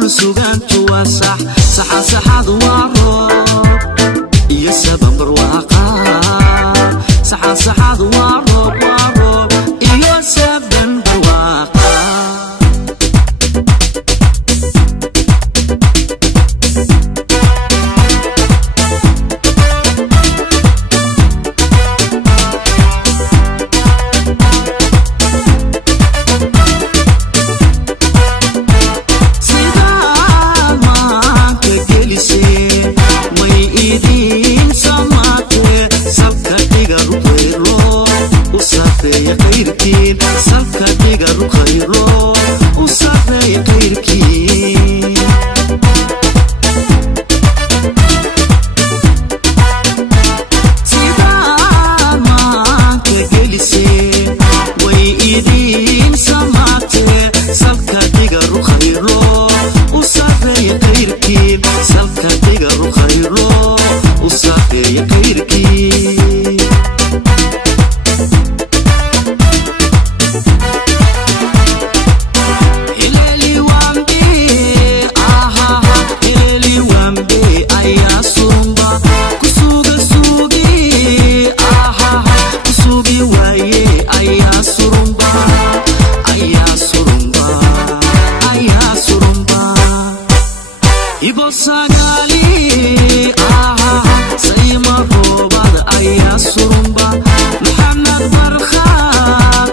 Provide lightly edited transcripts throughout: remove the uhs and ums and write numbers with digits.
dul sugantu waa sax saxa saxadu waa roob iyo sabab barwaaqa saxa saxadu waa roob iyo sabab barwaaqa salka dhiga ruqayro u sareey qayrkii sidaan maanka gelisee way idin samaatee salka dhiga ruqayro u sareey qayrkii salka dhiga ruqayro u sareey qayrkii sagali sayma roobad ayaa surumba maxamed barkhaad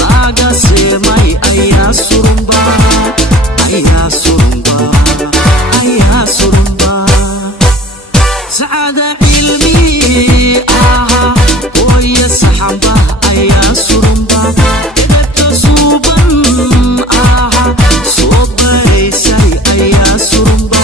laga seemay ayaa surumba sacada cilmi hooya saxamba ayaa surumba edabta suuban soo baraysay ayaa surumba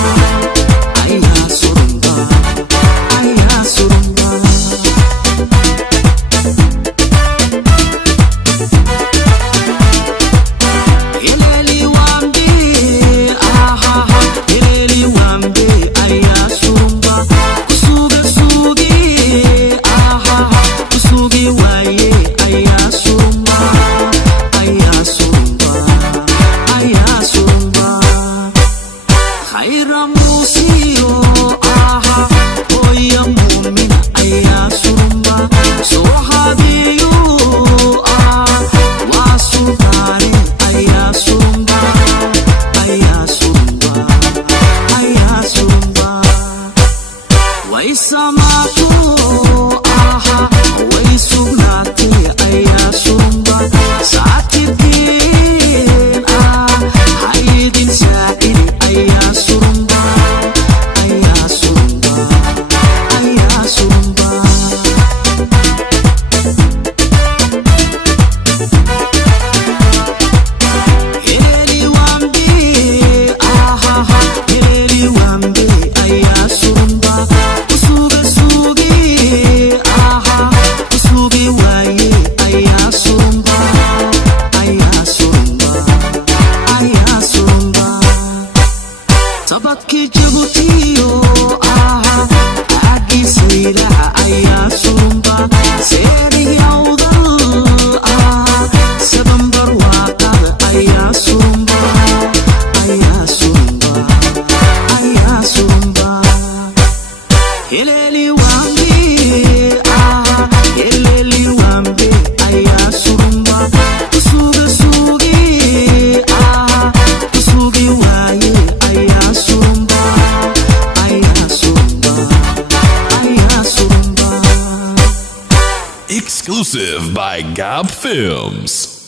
sabadkii jabutiyo agisaylaha ayaa surumba seerigi awdal saban barwaaqada ayaa surumba heleli wambe ayaa surumba kusugi waaye ayaa surumba Exclusive by Gab Films.